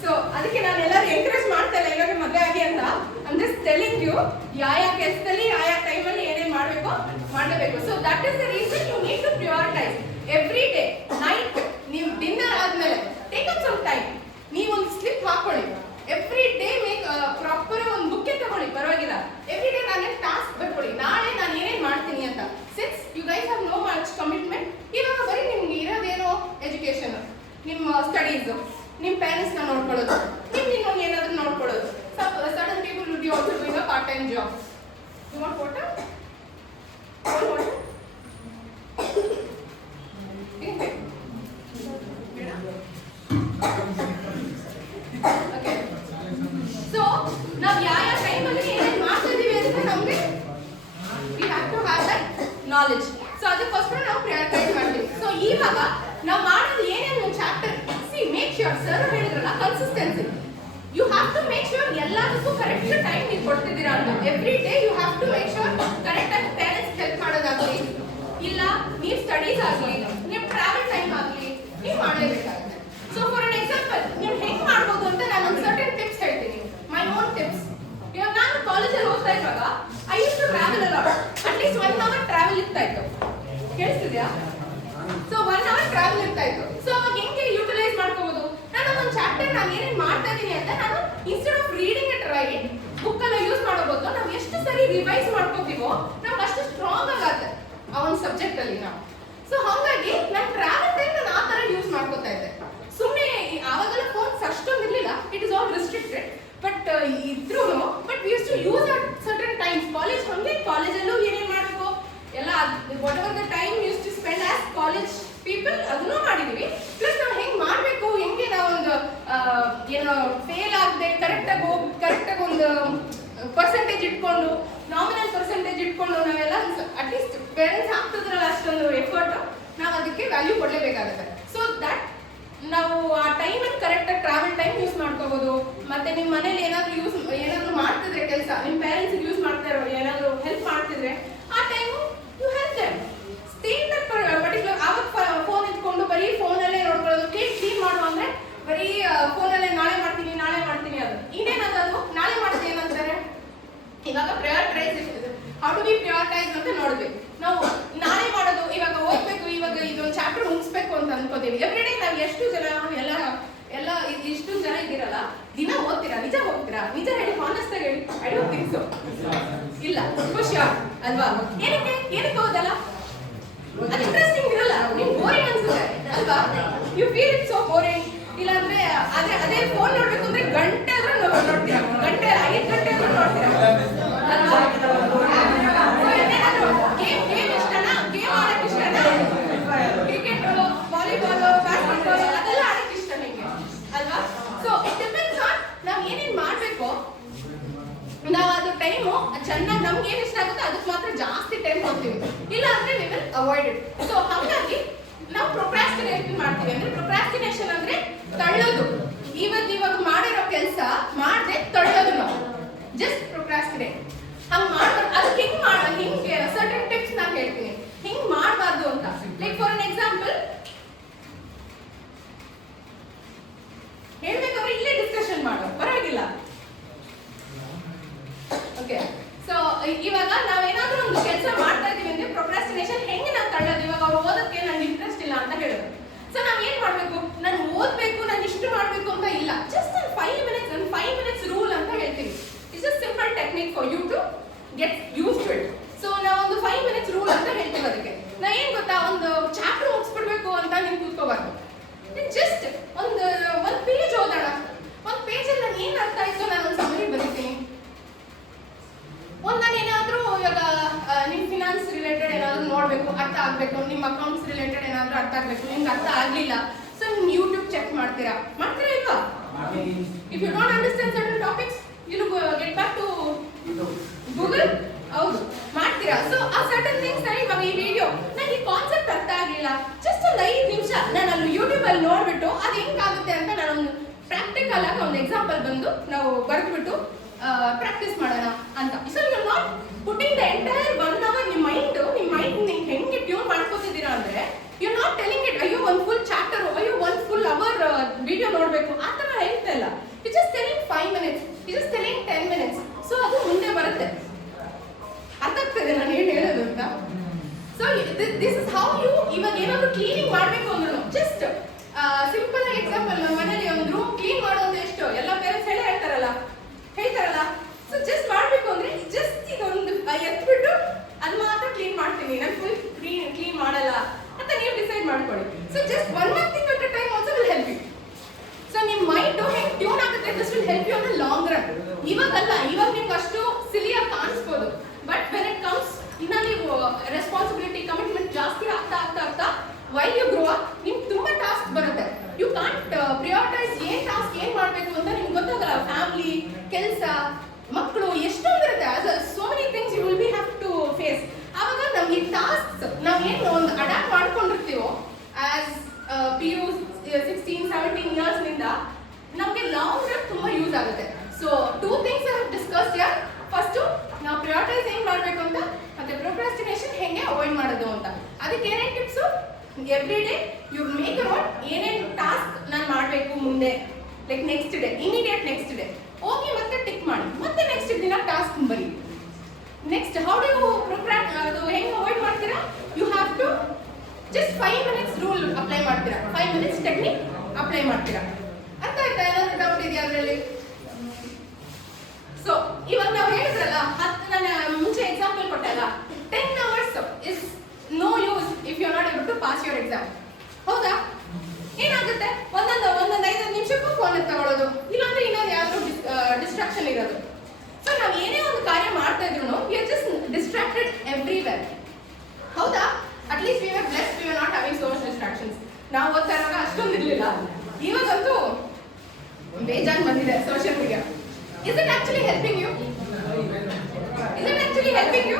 So ಅದಕ್ಕೆ ನಾನು ಎಲ್ಲರೂ ಎಂಕರೇಜ್ ಮಾಡ್ತಾ ಇಲ್ಲ ಇವಾಗ ಮದುವೆ ಆಗಿ ಅಂತ. ಐಮ್ ಜಸ್ಟ್ ಟೆಲ್ಲಿಂಗ್ ಯು ಯಾವ ಕೆಲಸದಲ್ಲಿ ಯಾವ ಟೈಮಲ್ಲಿ ಏನೇನು ಮಾಡಬೇಕು. So that is the reason you need to prioritise every day. Night ನೀವು ಡಿನ್ನರ್ ಆದ್ಮೇಲೆ ಟೇಕ್ ಅಪ್ ಸಮ್ ಟೈಮ್. ನೀವು ಒಂದು ಸ್ಲಿಪ್ ಹಾಕೊಳ್ಳಿ. ಎವ್ರಿ ಡೇ ಮೇಕ್ ಪ್ರಾಪರ್ ಒಂದು ಬುಕ್ಕೆ ತಗೊಳ್ಳಿ, ಪರವಾಗಿಲ್ಲ. ಎವ್ರಿ ಡೇ ನಾನೇ ಟಾಸ್ಕ್ ಬರ್ಕೊಳ್ಳಿ, ನಾಳೆ ನಾನು ಏನೇನು ಮಾಡ್ತೀನಿ ಅಂತ. Since you guys have no much commitment, ಇವಾಗ ಬರೀ ನಿಮ್ಗೆ ಇರೋದೇನೋ ಎಜುಕೇಶನ್, ನಿಮ್ಮ ಸ್ಟಡೀಸು, ನಿಮ್ಮ ಪೇರೆಂಟ್ಸ್ನ ನೋಡ್ಕೊಳ್ಳೋದು, ನಿಮ್ಗೆ ಇನ್ನೊಂದು ಏನಾದರೂ ನೋಡ್ಕೊಳ್ಳೋದು. Sudden people will be also doing a part time job. You want water? Okay. So ನಾವು ಯಾವ ಟೈಮಲ್ಲಿ ಏನೇನು ಮಾಡ್ತಾ ಇದೀವಿ ಅಂತ ನಮಗೆ we have to have that knowledge. So ಅದಕ್ಕೋಸ್ಕರ ನಾವು ಪ್ರಯಾರಿಟೈಸ್ ಮಾಡ್ತೀವಿ. ಸೊ ಇವಾಗ ನಾವು ಮಾಡೋದು ಏನೇನು ಚಾಪ್ಟರ್ ಮೇಕ್ ಶ್ಯೂರ್ ಸರ್ ಹೇಳಿದ್ರಲ್ಲ consistency. You have to make sure ಎಲ್ಲದಕ್ಕೂ ಕರೆಕ್ಟ್ ಟೈಮ್ ನೀವು ಕೊಡ್ತಿದ್ದೀರಾ ಅಂತ. Every day you have to make sure correct ಆಗಿ ಪೇರೆಂಟ್ಸ್ ಹೆಲ್ಪ್ ಮಾಡೋದಾಗಲಿ, ಇಲ್ಲ ನೀವು ಸ್ಟಡೀಸ್ ಆಗಲಿ, ನಿಮ್ಮ ಟ್ರಾವೆಲ್ ಟೈಮ್ ಆಗಲಿ, ನೀವು ಮಾಡಲೇಬೇಕಾಗುತ್ತೆ. ಸೊ ಫಾರ್ ಅನ್ ಎಕ್ಸಾಂಪಲ್ ನೀವು ಹೆಂಗೆ ಮಾಡ್ಬೋದು ಅಂತ ನಾನು ಒಂದು ಸರ್ಟನ್ ಟಿಪ್ಸ್ ಹೇಳ್ತೀನಿ. My own tips. ಇವಾಗ ನಾನು ಕಾಲೇಜಲ್ಲಿ ಓದ್ತಾ ಇರುವಾಗ I use to travel a lot. At least 1 hour travel ಇರ್ತಾ ಇತ್ತು. ಕೇಳಿಸ್ತಿದ್ಯಾ? ಸೊ 1 hour ಟ್ರಾವೆಲ್ ಇರ್ತಾ ಇತ್ತು. ಸೊ ಅವಾಗ ಹೆಂಗೆ ಯುಟಿಲೈಸ್ ಮಾಡ್ಕೋಬಹುದು? ನಾನು ಒಂದು ಚಾಪ್ಟರ್ ನಾನು ಏನೇನು ಮಾಡ್ತಾ ಇದ್ದೀನಿ ಅಂತ ನಾನು instead of reading it right book ಎಲ್ಲ ಯೂಸ್ ಮಾಡೋಬಹುದು. ನಾವು ಎಷ್ಟು ಸರಿ ರಿವೈಸ್ ಮಾಡ್ಕೋತೀವೋ ನಮ್ಗೆ ಅಷ್ಟು ಸ್ಟ್ರಾಂಗ್ ಆಗುತ್ತೆ ಆ ಒಂದು ಸಬ್ಜೆಕ್ಟ್ ಅಲ್ಲಿ ನಾವು. ಸೊ ಹಾಗಾಗಿ ನಾನು ಟ್ರಾವೆಲ್ ಟೈಮ್ ನಾನು ಆ ತರ ಯೂಸ್ ಮಾಡ್ಕೋತಾ ಇದ್ದೆ. ಸುಮ್ಮನೆ ಆವಾಗೆಲ್ಲ ಫೋನ್ಸ್ ಅಷ್ಟೊಂದು ಇರಲಿಲ್ಲ. It is all restricted. But ಇದ್ರೂ but we use to use at certain times. ಕಾಲೇಜಲ್ಲೂ ಏನೇನು ಮಾಡಬೇಕು ಎಲ್ಲ whatever the time use to spend as college people ಅದನ್ನು ಮಾಡಿದೀವಿ. ಪ್ಲಸ್ ನಾವು ಹೆಂಗೆ ಮಾಡಬೇಕು, ಹೆಂಗೆ ನಾವೊಂದು ಏನೋ ಫೇಲ್ ಆಗದೆ ಕರೆಕ್ಟಾಗಿ ಒಂದು ಪರ್ಸೆಂಟೇಜ್ ಇಟ್ಕೊಂಡು, ನಾಮಿನಲ್ ಪರ್ಸೆಂಟೇಜ್ ಇಟ್ಕೊಂಡು ನಾವೆಲ್ಲ ಅಟ್ಲೀಸ್ಟ್ ಪೇರೆಂಟ್ಸ್ ಹಾಕ್ತಿದ್ರಲ್ಲ ಅಷ್ಟೊಂದು ಎಫರ್ಟ್, ನಾವು ಅದಕ್ಕೆ ವ್ಯಾಲ್ಯೂ ಕೊಡಲೇಬೇಕಾಗುತ್ತೆ. ಸೊ ದಟ್ ನಾವು ಆ ಟೈಮಲ್ಲಿ ಕರೆಕ್ಟಾಗಿ ಟ್ರಾವೆಲ್ ಟೈಮ್ ಯೂಸ್ ಮಾಡ್ಕೋಬೋದು. ಮತ್ತೆ ನಿಮ್ಮ ಮನೇಲಿ ಏನಾದರೂ ಮಾಡ್ತಿದ್ರೆ ಕೆಲಸ, ನಿಮ್ಮ ಪೇರೆಂಟ್ಸ್ಗೆ ಯೂಸ್ ಮಾಡ್ತಾ ಇರೋ ಏನಾದರೂ ಹೆಲ್ಪ್ ಮಾಡ್ತಿದ್ರೆ ಆ time you help them. Stay in that particular. ಆವಾಗ ಫೋನ್ ಇಟ್ಕೊಂಡು ಬರೀ ಫೋನಲ್ಲೇ ನೋಡ್ಕೊಳ್ಳೋದು. ಕೇಕ್ ಕ್ಲೀನ್ ಮಾಡುವ ಅಂದರೆ ಬರೀ ಫೋನಲ್ಲೇ ನಾಳೆ ಮಾಡ್ತೀನಿ ಅದು ಇನ್ನೇನದು ನಾಳೆ ಮಾಡ್ತೀನಿ ಏನಂತಾರೆ. ಇವಾಗ ಪ್ರಿಯಾರಿಟೈಸೇಷನ್, ಹೌ ಡು ವಿ ಪ್ರಿಯಾರಿಟೈಸ್ ಅಂತ ನೋಡ್ಬೇಕು. ನಾವು ನಾಳೆ ಮಾಡೋದು, ಇವಾಗ ಓದ್ಬೇಕು, ಇವಾಗ ಇದೊಂದು ಚಾಪ್ಟರ್ ಮುಗಿಸ್ಬೇಕು ಅಂತ ಅನ್ಕೋತೀವಿ. ಎವ್ರಿ ಡೇ ನಾವು ಎಷ್ಟು ಜನ ಎಲ್ಲ ಇಷ್ಟು ಜನ ಇದ್ದೀರಲ್ಲ, ದಿನ ಓದ್ತೀರಾ? ನಿಜ ಹೋಗ್ತೀರಾ? ನಿಜ ಹೇಳಿ, ಹಾನೆಸ್ಟ್ ಆಗಿ ಹೇಳಿ. I don't think so. ಇಲ್ಲ, ಖುಷಿಯಾ ಅಲ್ವಾ? ಏನಕ್ಕೆ ಹೋದಲ್ಲ? ಅದು ಇಂಟ್ರೆಸ್ಟಿಂಗ್ ಇರಲ್ಲ, ನಿಮ್ಗೆ ಬೋರಿಂಗ್ ಅನ್ಸುತ್ತೆ ಅಲ್ವಾ? You feel it so boring. ಇಲ್ಲಾಂದ್ರೆ ಅದೇ ಫೋನ್ ನೋಡ್ಬೇಕು ಅಂದ್ರೆ ಗಂಟೆ ಆದ್ರೂ ನೋಡ್ತೀರಾ, 5 ಗಂಟೆ ಆದ್ರೂ ನೋಡ್ತೀರಾ ಅಲ್ವಾ? ಗೇಮ್ ಇಷ್ಟನಾ? ಗೇಮ್ ಆಡಕ್ ಇಷ್ಟನಾ? ಕ್ರಿಕೆಟ್, ವಾಲಿಬಾಲ್, ಬ್ಯಾಸ್ಕೆಟ್ಬಾಲ್ ಅದೆಲ್ಲ ಆಡಕ್ ಇಷ್ಟ ನಿಮಗೆ ಅಲ್ವಾ? ಸೊ ಇಟ್ ಡಿಪೆಂಡ್ಸ್ ಆನ್ ನಾವು ಏನೇನು ಮಾಡಬೇಕು. ನಾವು ಅದು ಟೈಮು ಚೆನ್ನಾಗಿ ನಮ್ಗೆ ಏನು ಇಷ್ಟ ಆಗುತ್ತೆ ಅದಕ್ಕೆ ಮಾತ್ರ ಜಾಸ್ತಿ ಟೈಮ್ ಮಾಡ್ಕೊಳ್ತೀವಿ, ಇಲ್ಲ ಅಂದ್ರೆ we will avoid it. So ಹಾಗಾಗಿ ನಾವು ಪ್ರೊಕ್ರಾಸ್ಟಿನೇಷನ್ ಮಾಡ್ತೀವಿ. ಅಂದ್ರೆ ಪ್ರೊಕ್ರಾಸ್ಟಿನೇಷನ್ ಅಂದ್ರೆ ತಳ್ಳೋದು. ಇವಾಗ ಮಾಡಿರೋ ಕೆಲಸ ಮಾಡದೆ ತಳ್ಳೋದು ನಾವು, ಜಸ್ಟ್ ಪ್ರೊಕ್ರಾಸ್ಟಿನೇಟ್. ಹಂಗ್ ಮಾಡ್ಬಾರ್ದು. ಅದಕ್ಕೆ ಹಿಂಗೆ ಸರ್ಟನ್ ಟಿಪ್ಸ್ ನಾನು ಹೇಳ್ತೀನಿ ಹಿಂಗ್ ಮಾಡಬಾರ್ದು ಅಂತ. ಲೈಕ್ ಫಾರ್ ಅನ್ ಎಕ್ಸಾಂಪಲ್ ಹೇಳ್ಬೇಕಾದ್ರೆ ಇಲ್ಲೇ ಡಿಸ್ಕಷನ್ ಮಾಡೋ ಪರವಾಗಿಲ್ಲ. ಓಕೆ, ಸೊ ಇವಾಗ ನಾವೇನಾದ್ರೂ ಒಂದು ಕೆಲಸ ಮಾಡ್ತಾ ಇದೀವಿ ಅಂದ್ರೆ ಪ್ರೊಕ್ರಾಸ್ಟಿನೇಷನ್ ಹೆಂಗೆ ನಾವು ತಳ್ಳೋದು. ಇವಾಗ ಅವ್ರು ಓದಕ್ಕೆ ನಂಗೆ ಇಂಟ್ರೆಸ್ಟ್ ಇಲ್ಲ ಅಂತ ಹೇಳಿದ್ರು. ಸೊ ನಾವ್ ಏನ್ ಮಾಡ್ಬೇಕು, ನಾನು ಓದ್ಬೇಕು, ನಾನು ಇಷ್ಟು ಮಾಡ್ಬೇಕು ಅಂತ ಇಲ್ಲ, ಜಸ್ಟ್ ಒಂದು 5 minutes ರೂಲ್ ಅಂತ ಹೇಳ್ತೀವಿ. It's a simple technique for you to get use to it. So ನಾವು ಒಂದು 5 minutes ರೂಲ್ ಅಂತ ಹೇಳ್ತೀವಿ. ಅದಕ್ಕೆ ನಾ ಏನ್ ಗೊತ್ತಾ, ಒಂದು ಚಾಪ್ಟರ್ ಮುಗಿಸ್ಬಿಡ್ಬೇಕು ಅಂತ ನೀನ್ ಕೂತ್ಕೋಬಾರ್ದು. ಜಸ್ಟ್ ಒಂದು ಪೇಜ್ ಓದೋಣ. ಒಂದು ಪೇಜಲ್ಲಿ ನಾನು ಏನ್ ಅರ್ಥ ಆಯ್ತು ನಾನು ಒಂದು ಸಮರಿ ಬರೀತೀನಿ. ನಾನು ಏನಾದ್ರೂ ಇವಾಗ ನಿಮ್ ಫಿನಾನ್ಸ್ ರಿಲೇಟೆಡ್ ಏನಾದ್ರು ನೋಡ್ಬೇಕು, ಅರ್ಥ ಆಗ್ಬೇಕು, ನಿಮ್ ಅಕೌಂಟ್ಸ್ ರಿಲೇಟೆಡ್ ಏನಾದ್ರು ಅರ್ಥ ಆಗ್ಬೇಕು, ನಿಮ್ಗೆ ಅರ್ಥ ಆಗ್ಲಿಲ್ಲ, ಸೊ ನಿಮ್ ಯೂಟ್ಯೂಬ್ ಚೆಕ್ ಮಾಡ್ತೀರಾ ಇಲ್ವಾ? If you don't understand certain topics you get back to Google. ಹೌದು, ಮಾಡ್ತೀರಾ. ಸೊ ಆ ಸರ್ಟನ್ ಥಿಂಗ್ಸ್ ಇವಾಗ ಈ ವಿಡಿಯೋ ನಂಗೆ ಈ ಕಾನ್ಸೆಪ್ಟ್ ಅರ್ಥ ಆಗ್ಲಿಲ್ಲ, ಜಸ್ಟ್ ಒಂದು 5 ನಿಮಿಷ ನಾನು ಅಲ್ಲಿ ಯೂಟ್ಯೂಬ್ ಅಲ್ಲಿ ನೋಡ್ಬಿಟ್ಟು ಅದು ಹೆಂಗಾಗುತ್ತೆ ಅಂತ ನಾನೊಂದು ಪ್ರಾಕ್ಟಿಕಲ್ ಆಗಿ ಒಂದು ಎಕ್ಸಾಂಪಲ್ ಬಂದು ನಾವು ಬರ್ದ್ಬಿಟ್ಟು ಪ್ರಾಕ್ಟೀಸ್ ಮಾಡೋಣ ಅಂತ. So you not putting the entire 1 hour ನಿಮ್ಮ ಮೈಂಡ್ ನೀವು ಹೆಂಗೆ ಟ್ಯೂನ್ ಮಾಡ್ಕೋತಿದ್ದೀರಾ ಅಂದ್ರೆ ಯು ನಾಟ್ ಟೆಲಿಂಗ್ ಇಟ್ ಅಯ್ಯೋ ಒಂದು ಫುಲ್ ಚಾಪ್ಟರ್, ಅಯ್ಯೋ ಒಂದು ಫುಲ್ ಅವರ್ ವಿಡಿಯೋ ನೋಡ್ಬೇಕು, ಆ ತರ ಹೇಳ್ತಾ ಇಲ್ಲ. You just telling 5 minutes, you just telling 10 minutes. So ಅದು ಮುಂದೆ ಬರುತ್ತೆ. ಅರ್ಥ ಆಗ್ತದೆ ನಾನು ಏನು ಹೇಳೋದು ಅಂತ? So this is how you ಇವಾಗ ಏನಾದ್ರು ಕ್ಲೀನಿಂಗ್ ಮಾಡಬೇಕು ಅಂದ್ರೂ ಜಸ್ಟ್ ಸಿಂಪಲ್ ಆಗಿ ಎಕ್ಸಾಂಪಲ್, ನಮ್ಮ ಮನೇಲಿ ಒಂದು ರೂಮ್ ಕ್ಲೀನ್ ಮಾಡೋದು ಎಷ್ಟು ಎಲ್ಲ ಪೇರೆಂಟ್ಸ್ ಹೇಳ್ತಾರಲ್ಲ. ಸೊ ಜಸ್ಟ್ ಮಾಡಬೇಕು ಅಂದ್ರೆ ಜಸ್ಟ್ ಇದೊಂದು ಎತ್ಬಿಟ್ಟು ಅದು ಮಾತ್ರ ಕ್ಲೀನ್ ಮಾಡ್ತೀನಿ, ನಾನು ಫುಲ್ ಕ್ಲೀನ್ ಮಾಡಲ್ಲ ಅಂತ ನೀವು ಡಿಸೈಡ್ ಮಾಡ್ಕೊಳ್ಳಿ. So just 1 month at a time also will help you. So ನಿಮ್ಮ ಮೈಂಡ್ ಹೆಂಗೆ ಟ್ಯೂನ್ ಆಗುತ್ತೆ, this will help you on the long run. ಇವಾಗಲ್ಲ, ಇವಾಗ ನಿಮ್ಗೆ ಅಷ್ಟು ಸಿಲಿಯಾಗಿ ಕಾಣಿಸ್ಬೋದು, ಬಟ್ ವೆನ್ ಇಟ್ ಕಮ್ಸ್ ಇನ್ನ ನೀವು ರೆಸ್ಪಾನ್ಸಿಬಿಲಿಟಿ ಕಮಿಟ್ಮೆಂಟ್ ಜಾಸ್ತಿ ಆಗ್ತಾ ವೈ ಯು ಗ್ರೋ ಅಪ್ ನಿಮ್ಗೆ ತುಂಬಾ ಟಾಸ್ಕ್ ಬರುತ್ತೆ. ಯು ಕಾಂಟ್ ಪ್ರಿಯಾರಿಟೈಸ್ ಏನ್ ಟಾಸ್ಕ್ ಏನ್ ಮಾಡ್ಬೇಕು ಅಂತ ನಿಮ್ಗೆ ಗೊತ್ತಾಗಲ್ಲ. ಫ್ಯಾಮಿಲಿ, ಕೆಲಸ, ಮಕ್ಕಳು ಎಷ್ಟೊಂದಿರುತ್ತೆ. So many things you will be have to face. ಆವಾಗ ನಮ್ಗೆ ಟಾಸ್ಕ್ ನಾವೇನು ಒಂದು ಅಡಾಪ್ಟ್ ಮಾಡ್ಕೊಂಡಿರ್ತೀವೋ ಆಸ್ PU 16-17 ಇಯರ್ಸ್ ನಿಂದ ನಮಗೆ ಲಾಂಗ್ ರನ್ ತುಂಬಾ ಯೂಸ್ ಆಗುತ್ತೆ. So 2 things I have discussed here. First ನಾವು ಪ್ರಿಯಾರಿಟೈಸ್ ಹೆಂಗ್ ಮಾಡಬೇಕು ಅಂತ, ಮತ್ತೆ ಪ್ರೊಕ್ರಾಸ್ಟಿನೇಷನ್ ಹೆಂಗೆ ಅವಾಯ್ಡ್ ಮಾಡೋದು ಅಂತ. ಅದಕ್ಕೆ ಏನೇನು tips, every day you make a note ಏನೇನು ಟಾಸ್ಕ್ ನಾನು ಮಾಡಬೇಕು ಮುಂದೆ, like next day, immediate next day ಹೋಗಿ ಮತ್ತೆ ಟಿಕ್ ಮಾಡಿ, ಮತ್ತೆ ನೆಕ್ಸ್ಟ್ ದಿನ ಟಾಸ್ಕ್ ಬರಿ. ನೆಕ್ಸ್ಟ್ ಹೌ ಡು ಯು ಅದು ಹೆಂಗೆ ಅವಾಯ್ಡ್ ಮಾಡ್ತೀರಾ, you have to just 5 minutes rule apply ಮಾಡ್ತೀರಾ, 5 minutes ಟೆಕ್ನಿಕ್ ಅಪ್ಲೈ ಮಾಡ್ತೀರಾ. ಅರ್ಥ ಆಯ್ತಾ? ಏನಾದ್ರು ಡೌಟ್ ಇದೆಯಾ ಅದರಲ್ಲಿ? ಸೊ ಇವಾಗ ನಾವು ಹೇಳಿದ್ರಲ್ಲ, ನಾನು ಮುಂಚೆ ಎಕ್ಸಾಂಪಲ್ ಕೊಟ್ಟಲ್ಲ, 10 hours is no use if you are not able to pass your exam. ಹೌದಾ? ಏನಾಗುತ್ತೆ, ಒಂದೊಂದು 5 ನಿಮಿಷಕ್ಕೂ ಫೋನ್ ತಗೊಳ್ಳೋದು, ಇಲ್ಲಾಂದ್ರೆ ಇನ್ನೊಂದು ಯಾವ್ದು ಡಿಸ್ಟ್ರಾಕ್ಷನ್ ಇರೋದು. ಸೊ ನಾವು ಏನೇ ಒಂದು ಕಾರ್ಯ ಮಾಡ್ತಾ ಇದ್ರು we are just distracted everywhere. ಹೌದಾ? At least we are blessed, we are not having so much distractions. ನಾವು ಓದ್ತಾ ಇರುವಾಗ ಅಷ್ಟೊಂದು ಇರಲಿಲ್ಲ, ಇವಾಗಂತೂ ಬೇಜಾನ್ ಬಂದಿದೆ social media. Is it actually helping you? Is it actually helping you?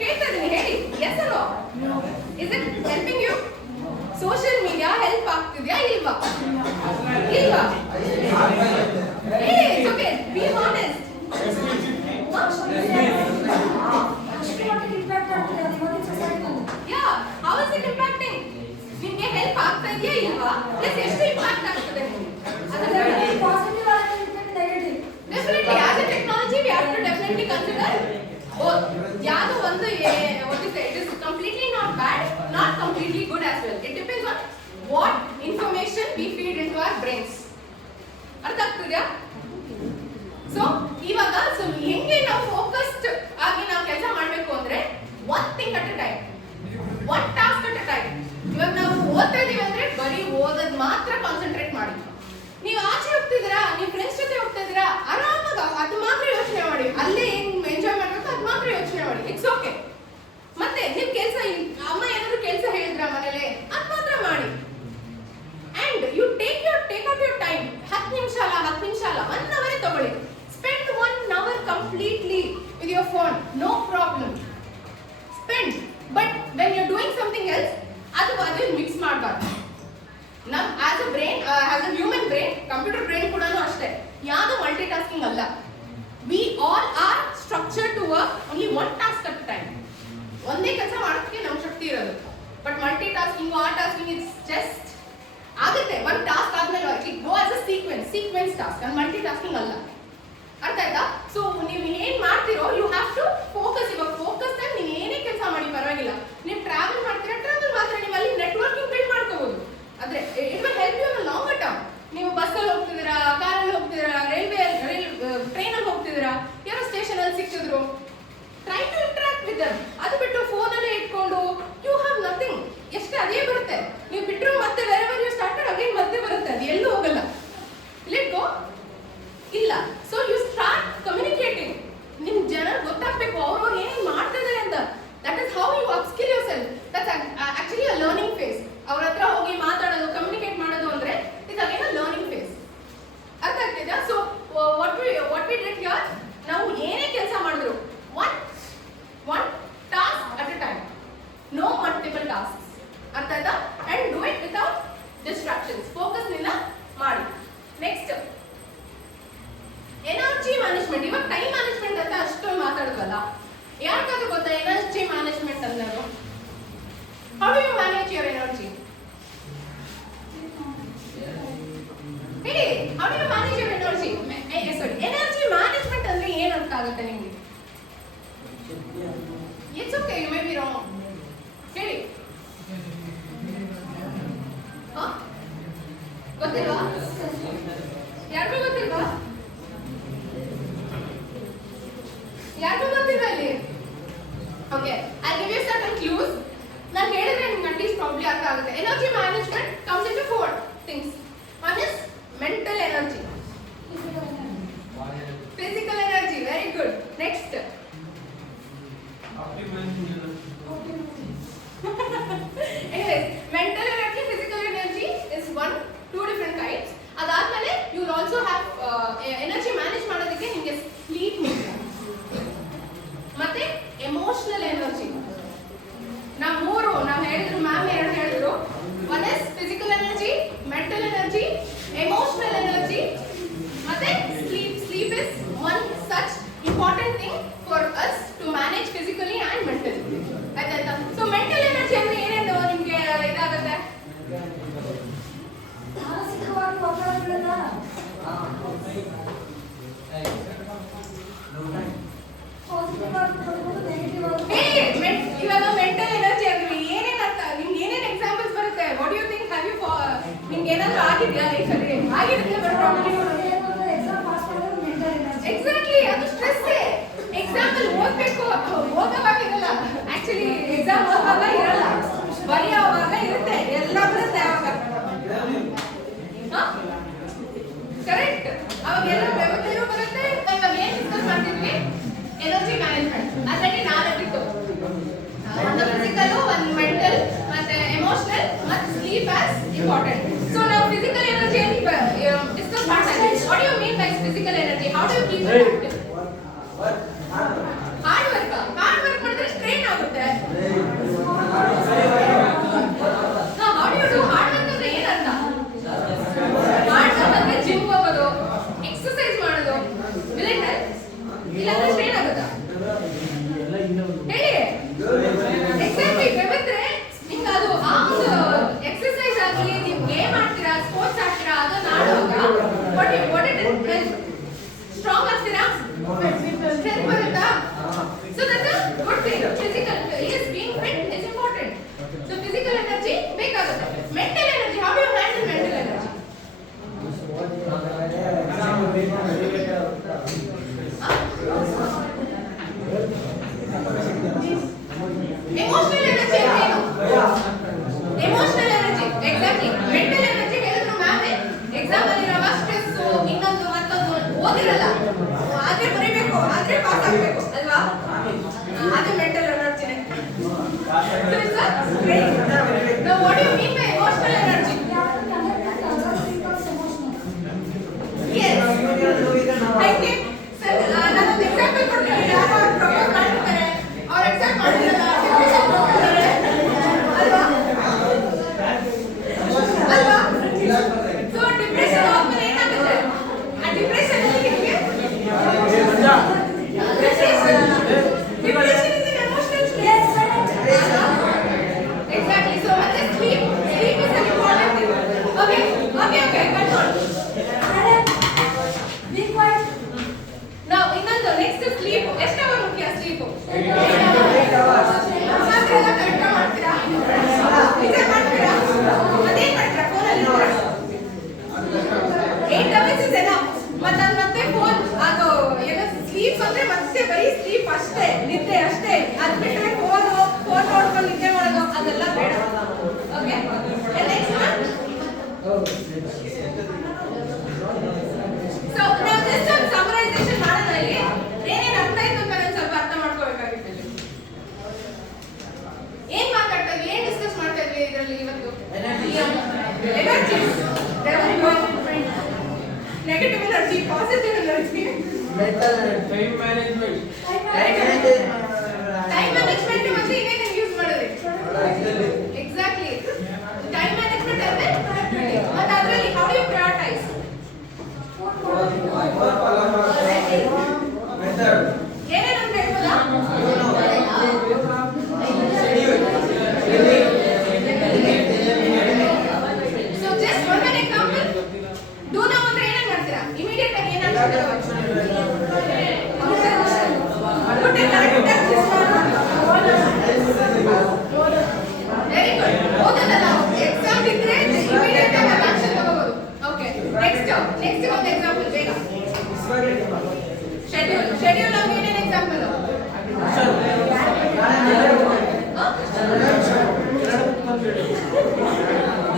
ಕೇಳ್ತಾ ಇದೀನಿ, ಹೇಳಿ yes or no? Is it helping you? Social media help ಆಗ್ತಿದ್ಯಾ ಇಲ್ವಾ? ಇಲ್ವಾ? It's okay, be honest. Yeah, how is it impacting? ನಿಮಗೆ help ಆಗ್ತಾ ಇದೆಯಾ ಇಲ್ವಾ? ಎಷ್ಟು ಇಂಪ್ಯಾಕ್ಟ್ ಆಗ್ತದೆ ನಿಮಗೆ? Definitely, as a technology, we have to definitely consider both. ಯಾವುದು ಒಂದು what is it? It is completely not bad, not completely good as well. It depends on what information we feed into our brains. ಅರ್ಥ ಆಗ್ತಿದ್ಯಾ? So ಇವಾಗ ಹೆಂಗೆ ನಾವು focused ಆಗಿ ನಾವು ಕೆಲಸ ಮಾಡಬೇಕು ಅಂದ್ರೆ one thing at a time, one task at a time. ಇವಾಗ ನಾವು ಓದ್ತಾ ಇದೀವಿ ಅಂದ್ರೆ ಬರೀ ಓದೋದ್ ಮಾತ್ರ ಕಾನ್ಸಂಟ್ರೇಟ್ ಮಾಡಿ. ನೀವು ಆಚೆ ಹೋಗ್ತಿದ್ದೀರಾ, ನೀವು ಫ್ರೆಂಡ್ಸ್ ಜೊತೆ ಹೋಗ್ತಾ ಇದ್ದೀರಾ, ಆರಾಮಾಗ ಅದು ಮಾತ್ರ ಯೋಚನೆ ಮಾಡಿ, ಅಲ್ಲೇ ಏನ್ ಎಂಜಾಯ್ ಮಾಡಬೇಕು ಅದು ಮಾತ್ರ ಯೋಚನೆ ಮಾಡಿ, ಇಟ್ಸ್ ಓಕೆ. ಮತ್ತೆ ನಿಮ್ ಕೆಲಸ, ಅಮ್ಮ ಏನಾದ್ರು ಕೆಲಸ ಹೇಳಿದ್ರ ಮನೇಲಿ ಒಂದೇ ಕೆಲಸ ಮಾಡೋದಕ್ಕೆ ನಮ್ಮ ಶಕ್ತಿ ಇರೋದು. ಬಟ್ ಮಲ್ಟಿ ಟಾಸ್ಕಿಂಗ್ ಆ ಟಾಸ್ಕಿಂಗ್ ಇಟ್ಸ್ ಜಸ್ಟ್ ಆಗುತ್ತೆ. ಒಂದು ಟಾಸ್ಕ್ ಆದ್ಮೇಲೆ it go as a sequence task, ಅದು ಮಲ್ಟಿ ಟಾಸ್ಕಿಂಗ್ ಅಲ್ಲ. ಅರ್ಥ ಆಯ್ತಾ? ಸೊ ನೀವು ಏನ್ ಮಾಡ್ತಿರೋ ಯು ಹ್ಯಾವ್ ಟು ಫೋಕಸ್. ಇವಾಗ ಫೋಕಸ್ ಆಗಿ ನೀವು ಏನೇ ಕೆಲಸ ಮಾಡಿ ಪರವಾಗಿಲ್ಲ. ನೀವು ಟ್ರಾವೆಲ್ ಮಾಡ್ತೀರಾ, ಟ್ರಾವೆಲ್ ಮಾತ್ರ ನೀವು ಅಲ್ಲಿ ನೆಟ್ವರ್ಕಿಂಗ್ ಬಿಲ್ಡ್ ಮಾಡ್ಕೋಬಹುದು. ಅಂದ್ರೆ it will help you in long term. ನೀವು ಬಸ್ಸಲ್ಲಿ ಹೋಗ್ತಿದ್ದೀರಾ, ಕಾರಲ್ಲಿ ಹೋಗ್ತಿದ್ದೀರಾ, ಟ್ರೈನಲ್ಲಿ ಹೋಗ್ತಿದ್ದೀರಾ, ಯಾರೋ ಸ್ಟೇಷನ್ ಅಲ್ಲಿ ಸಿಕ್ಕಿದ್ರು, try to interact with them. ಅದು ಬಿಟ್ಟು ಫೋನಲ್ಲೇ ಇಟ್ಕೊಂಡು ಯು ಹ್ಯಾವ್ ನಥಿಂಗ್. ಎಷ್ಟೇ ಅದೇ ಬರುತ್ತೆ. ನೀವು ಬಿಟ್ಟರು ಮತ್ತೆ ಬೇರೆ ಬೇರೆ ಸ್ಟಾರ್ಟೆಡ್ ಅಗೇನ್ ಮತ್ತೆ ಬರುತ್ತೆ, ಅದು ಎಲ್ಲೂ ಹೋಗಲ್ಲ. ಲೆಟ್ ಗೋ ಇಲ್ಲ. So you start communicating. ನಿಮ್ ಜನ ಗೊತ್ತಾಗಬೇಕು ಅವ್ರವ್ರು ಏನೇನು ಮಾಡ್ತಾ ಇದ್ದಾರೆ ಅಂತ. That is how you upskill yourself. That's actually a learning phase. ಅವ್ರ ಹತ್ರ ಹೋಗಿ ಮಾತಾಡೋದು, ಕಮ್ಯುನಿಕೇಟ್ ಮಾಡೋದು ಅಂದ್ರೆ it's again a learning phase. ಅರ್ಥ ಆಗ್ತಿದೆಯಾ? So what we did here, ನಾವು ಏನೇ ಕೆಲಸ ಮಾಡಿದ್ರು one task at a time, no multiple tasks. ಅರ್ಥ ಆಯ್ತಾ? and do it without distractions. Focus ನಿಂದ ಮಾಡಿ. Next energy management. ಇವಾಗ ಟೈಮ್ ಮ್ಯಾನೇಜ್ಮೆಂಟ್ ಅಂತ ಅಷ್ಟೊಂದು ಮಾತಾಡಿದ್ವಲ್ಲ, ಯಾರಿಗಾದ್ರೂ ಗೊತ್ತಾ ಎನರ್ಜಿ ಮ್ಯಾನೇಜ್ಮೆಂಟ್ ಅನ್ನೋದು? How do you manage your energy? ಹೇಳಿ, how do you manage your energy? Sorry, energy management ಅಂದ್ರೆ ಏನು ಅರ್ಥ ಆಗುತ್ತೆ ನಿಮಗೆ? It's okay, you may be wrong. ಹೇಳಿ. ಗೊತ್ತಿಲ್ವಾ? ಯಾರಿಗೂ ಗೊತ್ತಿಲ್ವಾ? ಯಾರಿಗೂ ಗೊತ್ತಿಲ್ವಾ ಇಲ್ಲಿ? Okay, I give you certain clues. ನಾನು ಹೇಳಿದ್ರೆ ನಿಮ್ಗೆ ಅಟ್ಲೀಸ್ಟ್ ಪ್ರಾಬ್ಲಿ ಅರ್ಥ ಆಗುತ್ತೆ. Energy management comes into 4 things. One is mental energy, physical energy. Very good. Next. Anyways, mental energy, physical energy is two different types. ಅದಾದ್ಮೇಲೆ you will also have energy manage ಮಾಡೋದಕ್ಕೆ ನಿಮಗೆ sleep ಮುಖ್ಯ. ಮತ್ತೆ emotional energy. ನಾವು ಹೇಳಿದ್ರು, ma'am ಎರಡು ಹೇಳಿದ್ರು. One is physical energy, mental energy, emotional energy, ಮತ್ತೆ sleep. Sleep is one such important thing for us to manage physically and mentally. ಆಯ್ತಾಯ್ತಾ? ಸೊ ಮೆಂಟಲ್ ಎನರ್ಜಿ ಅಂದ್ರೆ ಏನೇನು ನಿಮ್ಗೆ ಇದಾಗುತ್ತೆ? ಇವಾಗ ಮೆಂಟಲ್ ಎನರ್ಜಿ ಅಂದ್ರೆ ಏನೇನ್ ಅರ್ಥ? ನಿಮ್ಗೆ ಏನೇನ್ ಎಕ್ಸಾಂಪಲ್ಸ್ ಬರುತ್ತೆ? What you think? Have you ನಿಮ್ಗೆ ಏನಾದ್ರು ಆಗಿದೆಯಾ ಲೈಫಲ್ಲಿ? ಆಗಿರುತ್ತೆ ಎಕ್ಸಾಕ್ಟ್ಲಿ, ಅದು ಸ್ಟ್ರೆಸ್. ಎಕ್ಸಾಂಪಲ್ ಓದ್ಬೇಕು, ಓದೋವಾಗ ಇರಲ್ಲ. ಆಕ್ಚುಲಿ ಎಕ್ಸಾಮ್ ಓದುವಾಗ ಇರಲ್ಲ, ಬರೆಯೋವಾಗ ಇರುತ್ತೆ, ಎಲ್ಲ ಬರುತ್ತೆ ಅವಾಗ. ಕರೆಕ್ಟ್, ಅವಾಗ ಎಲ್ಲ ವ್ಯವಸ್ಥೆನೂ ಬರುತ್ತೆ. ಇವಾಗ ಏನ್ ಡಿಸ್ಕಸ್ ಮಾಡ್ತಿದ್ವಿ? Energy management. ಅದರಲ್ಲಿ 4 ಇತ್ತು. ಒಂದು ಫಿಸಿಕಲ್, ಒಂದು ಮೆಂಟಲ್, ಮತ್ತೆ ಎಮೋಷನಲ್, ಮತ್ತೆ ಸ್ಲೀಪ್ ಆಸ್ ಇಂಪಾರ್ಟೆಂಟ್. ಸೊ ನಾವು ಫಿಸಿಕಲ್ ಎನರ್ಜಿ ಡಿಸ್ಕಸ್ ಮಾಡ್ತಾ ಇದ್ದೀವಿ. What do you mean by physical energy? How do you keep it active? Hard work ಮಾಡಿದ್ರೆ ಸ್ಟ್ರೈನ್ ಆಗುತ್ತೆ. How do you do hard work ಅಂದ್ರೆ ಏನರ್ಥ? Hard work ಅಂದ್ರೆ gym ಹೋಗೋದು, exercise ಮಾಡೋದು. Will it help? ಇಲ್ಲಾಂದ್ರೆ ಸ್ಟ್ರೈನ್ ಆಗುತ್ತಾ? ಹೇಳಿ. ಎಕ್ಸಾಕ್ಟ್ಲಿ, ಬೆವರಿದ್ರೆ ನಿಮ್ಗೆ ಅದು ಆ ಒಂದು ಎಕ್ಸರ್ಸೈಸ್ ಆಗಲಿ, ನೀವು ಗೇಮ್ ಆಡ್ತೀರಾ, ಸ್ಪೋರ್ಟ್ಸ್ ಆಡ್ತೀರಾ, ಅದನ್ನ ಆಡುವಾಗ ವಾಟ್ ಇಟ್ ಇಸ್ ಸ್ಟ್ರಾಂಗ್ ಆಗ್ತೀರಾ? ಸ್ಟ್ರೆಂತ್ ಬರುತ್ತಾ? So that is good thing. Physical is being fit is important. So physical energy ಬೇಕಾಗುತ್ತೆ. Mental energy, how do you handle mental energy? Emotional energy ಏನು? Emotional energy exactly. Mental energy ಹೇಳಿದ್ರು ma'am, exam ಅಲ್ಲಿ ಇರೋ stress, ಇನ್ನೊಂದು ಮತ್ತೊಂದು ಓದಿರಲ್ಲ, ಆದ್ರೆ ಬರೀಬೇಕು, ಆದ್ರೆ ಪಾಸ್ ಆಗಬೇಕು ಅಲ್ವಾ? ಅದು mental ಎನರ್ಜಿನೇ. So it's a great. Now what do you mean by emotional energy? Yes. Thank you. Sir, ನಾನು ಎಕ್ಸಾಂಪಲ್ ಕೊಡ್ತೀನಿ. ಯಾರು ಪ್ರಪೋಸ್ ಮಾಡ್ತಾರೆ, ಅವ್ರು ಎಕ್ಸಾಮ್ ಮಾಡಿರಲ್ಲ, ಅಲ್ವಾ? ಸೊ ಡಿಪ್ರೆಷನ್ ಆದ್ಮೇಲೆ ಏನಾಗುತ್ತೆ? ಆ ಡಿಪ್ರೆಷನ್ ಅಲ್ಲಿ ನಿಮಗೆ depression is an emotional stress. ಇದರಲ್ಲಿ ಇವತ್ತು? Energy. Energy. Negative energy, positive energy. Mental Time management. Time management ಮತ್ತೆ ಇನ್ನೇನು ಯೂಸ್ ಮಾಡಿದ್ರಿ? ಎಕ್ಸಾಕ್ಟ್ಲಿ. ಟೈಮ್ ಮ್ಯಾನೇಜ್ಮೆಂಟ್ ಅಂದ್ರೆ productivity. ಮತ್ತೆ ಅದರಲ್ಲಿ how do you prioritize? Method ಏನೇನು ಅಂತ ಹೇಳ್ಬೋದಾ? So just one example. Do now ಅಂದ್ರೆ ಏನೇನು ಮಾಡ್ತೀರಾ? Immediate ಆಗಿ ಏನು ಆಗ್ತದೆ? Very good. ಓದೋದಲ್ಲ ನಾವು. Exam ಇದ್ರೆ immediate ಆಗಿ action ತಗೋಬಹುದು. Okay. Next ಒಂದು example ಬೇಗ. Schedule ನಾವು ಏನೇನು example?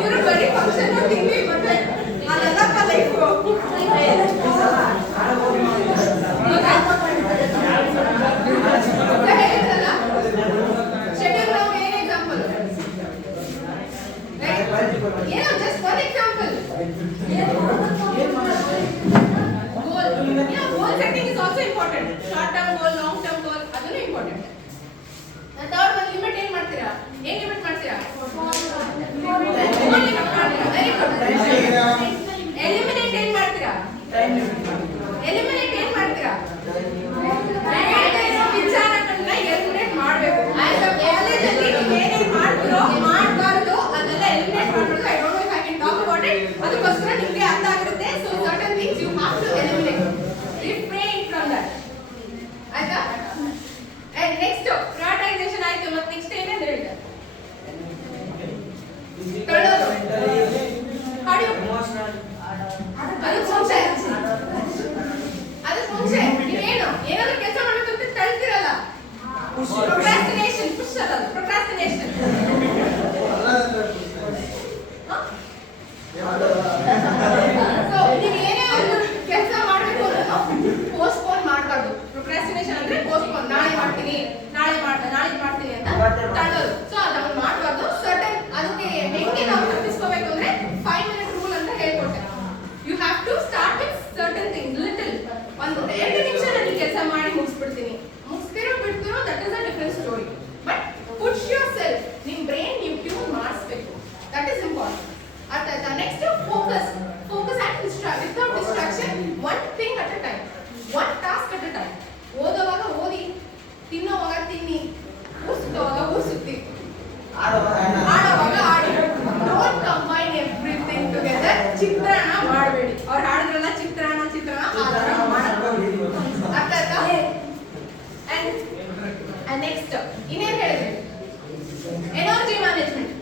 ಇವರು ಬರೀ ಫಂಕ್ಷನ್ ತಿಂಡಿ ಮತ್ತೆ ಅದೆಲ್ಲಪ್ಪ ಲೈಫ್. ಶೆಡ್ಯೂಲ್ ನಾವು ಏನು ಎಕ್ಸಾಂಪಲ್? ಏನೋ just one example. Goal setting is also important. Short term goal, long term goal ಅದನ್ನು ಇಂಪಾರ್ಟೆಂಟ್. ಥರ್ಡ್ ಒಂದು ಲಿಮಿಟ್ ಏನು ಮಾಡ್ತೀರಾ? ಏನು ಲಿಮಿಟ್ ಮಾಡ್ತೀರಾ? Very good. ಎಲಿಮಿನೇಟ್ ಏನು ಮಾಡ್ತೀರಾ? ಎಲಿಮಿನೇಟ್ ಏನು ಮಾಡ್ತೀರಾ? ವಿಚಾರಗಳನ್ನ ಎಲಿಮಿನೇಟ್ ಮಾಡಬೇಕು. ಆಸ್ ಅ ಕಾಲೇಜಲ್ಲಿ ನೀವು ಏನೇನು ಮಾಡ್ತೀರೋ ಮಾಡಬಾರ್ದು ಅದೆಲ್ಲ ಎಲಿಮಿನೇಟ್ ಮಾಡಬೇಕು. I don't know if I can talk about it. ಅದಕ್ಕೋಸ್ಕರ ನಿಮಗೆ ಅರ್ಥ ಆಗುತ್ತೆ. So certain things you have to eliminate. Refrain from that. ಆಯ್ತಾ? ಅಂಡ್ ನೆಕ್ಸ್ಟ್ ಪ್ರಯಾರಿಟೈಸೇಷನ್ ಆಯ್ತು. ಮತ್ತೆ ನೆಕ್ಸ್ಟ್ ಏನೇನು ಹೇಳಿದೆ? ತಳ್ಳೋದು. ಹಾಡು. ಅದಕ್ಕೆ ಮುಂಚೆ ನೀವೇನು ಏನಾದರೂ ಕೆಲಸ ಮಾಡಬೇಕು ಅಂತ ತಳ್ತಿರಲ್ಲ. ಪ್ರೊಕ್ರಾಸ್ಟಿನೇಷನ್. ಪುಷ್ ಅಲ್ಲ, ಪ್ರೊಕ್ರಾಸ್ಟಿನೇಷನ್. ಸೊ ನೀವು ಏನೇ ಒಂದು ಕೆಲಸ ಮಾಡಬೇಕು ಅಂದ್ರೆ ಪೋಸ್ಟ್ಪೋನ್ ಮಾಡಬಾರ್ದು. ಪ್ರೊಕ್ರಾಸ್ಟಿನೇಷನ್ ಅಂದ್ರೆ ಪೋಸ್ಟ್ಪೋನ್. ನಾಳೆ ಮಾಡ್ತೀನಿ ಅಂತ ತಳ್ಳೋದು. ಸೊ ಅದನ್ನು ಮಾಡಬಾರ್ದು. ಸರ್ಟನ್ ಅದಕ್ಕೆ ಹೆಂಗೆ ನಾವು ತಪ್ಪಿಸ್ಕೋಬೇಕು ಅಂದ್ರೆ 5 minute ರೂಲ್ ಅಂತ ಹೇಳ್ಕೊಟ್ಟೆ. You have to start with certain things. Little ಒಂದು 2 ನಿಮಿಷ ನಾನು ಕೆಲಸ ಮಾಡಿ ಮುಗಿಸ್ಬಿಡ್ತೀನಿ. ಮುಗಿಸ್ತಿರೋ ಬಿಡ್ತಿರೋ that is a different story. But push yourself. ನಿಮ್ಮ ಬ್ರೈನ್ ನೀವು ಟ್ಯೂನ್ ಮಾಡಿಸ್ಬೇಕು. That is important. ಅರ್ಥ? Next focus and without distraction. One thing at a time, one task at a time. ಓದೋವಾಗ ಓದಿ, ತಿನ್ನೋವಾಗ ತಿನ್ನಿ, ಊರ್ ಸುತ್ತಿ, ಆಡೋವಾಗ ಆಡಿ. Don't combine everything together. ಚಿತ್ರಾನ್ನ ಮಾಡಬೇಡಿ. ಅವ್ರು ಹಾಡಿದ್ರಲ್ಲ ಚಿತ್ರಾನ್ನ ಆ ಥರ ಮಾಡಬೇಡಿ. ಅರ್ಥ ಆಯ್ತಾ? ಅಂಡ್ ನೆಕ್ಸ್ಟ್ ಇನ್ನೇನು ಹೇಳಿದ್ರಿ? Energy management.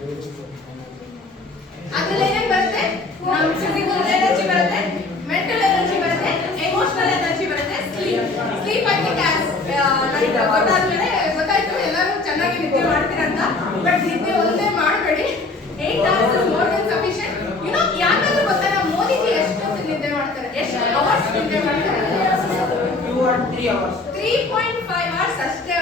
ಅದ್ರಲ್ಲಿ ಏನೇನು ಬರುತ್ತೆ? ನಮ್ಮ ಫಿಸಿಕಲ್ ಎನರ್ಜಿ ಬರುತ್ತೆ, ಮೆಂಟಲ್ ಎನರ್ಜಿ ಬರುತ್ತೆ, ಎಮೋಷನಲ್ ಎನರ್ಜಿ ಬರುತ್ತೆ, ಸ್ಲೀಪ್ ಐ ಥಿಂಕ್ ಗೊತ್ತಾಯ್ತು ಎಲ್ಲರೂ ಚೆನ್ನಾಗಿ ನಿದ್ದೆ ಮಾಡ್ತೀರಾ ಅಂತ. ಬಟ್ ನಿದ್ದೆ ಒಂದೇ ಮಾಡಬೇಡಿ. 8 hours ಮೋರ್ ದನ್ ಸಫಿಷಿಯಂಟ್. ಯಾಕಾದ್ರೂ ಗೊತ್ತಾ ನಮ್ಮ ಮೋದಿಜಿ ಎಷ್ಟು ನಿದ್ದೆ ಮಾಡ್ತಾರೆ? ಎಷ್ಟು ಅವರ್ಸ್ ನಿದ್ದೆ ಮಾಡ್ತಾರೆ? 2 or 3 hours. 3.5 hours ಅಷ್ಟೇ.